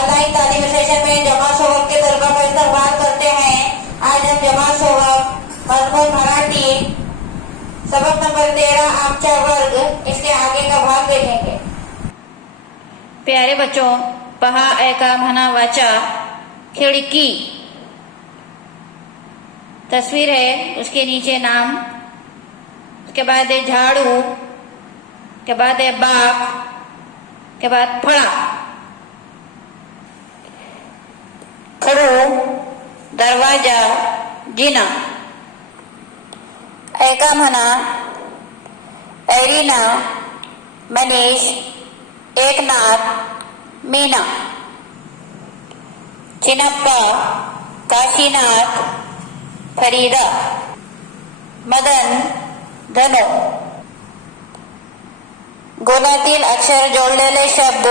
Online तालीम session में जमा सोहब के तलबा का इस्तेमाल करते हैं। आज हम जमा सोहब मजमून मराठी सबक नंबर 13 आमचा वर्ग इसके आगे का भाग देखेंगे। प्यारे बच्चों, पहा ऐका म्हणा वाचा खिड़की। तस्वीर है, उसके नीचे नाम, उसके बाद है झाड़ू, के बाद है बाग, के बाद फळा। खडू, दरवाजा, जिना। ऐका म्हणा ऐरीना, मनीष, एकनाथ, मीना। चिनप्पा, काशीनाथ, फरीदा, मदन, धनु। गोलातील अक्षर जोडलेले शब्द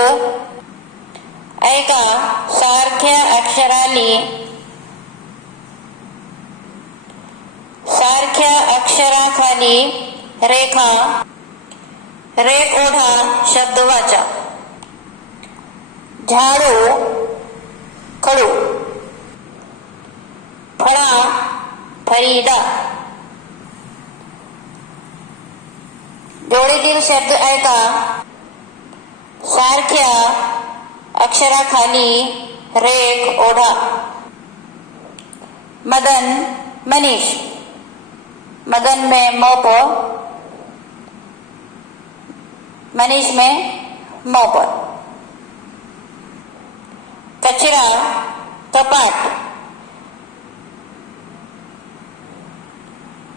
ऐका सारख्या अक्षराली सारख्या अक्षराखाली रेखा, रेख ओढा शब्द वाचा। झाडू, खडू। फळा, फरीदा। जोडीतील शब्द ऐका सारख्या अक्षराखाली रेख ओढा। मदन, मनीष। मदन में मोप, मनीष में मोप। कचरा, कपाट।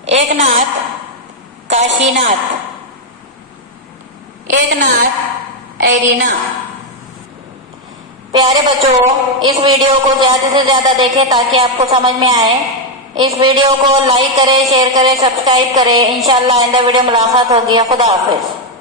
एकनाथ, काशीनाथ। एकनाथ, ऐरीना। प्यारे बच्चों, इस वीडियो को ज्यादा से ज्यादा देखें ताकि आपको समझ में आए। इस वीडियो को लाइक करें, शेयर करें, सब्सक्राइब करें। इंशाल्लाह आइंदा वीडियो मुलाकात होगी। खुदा हाफिज।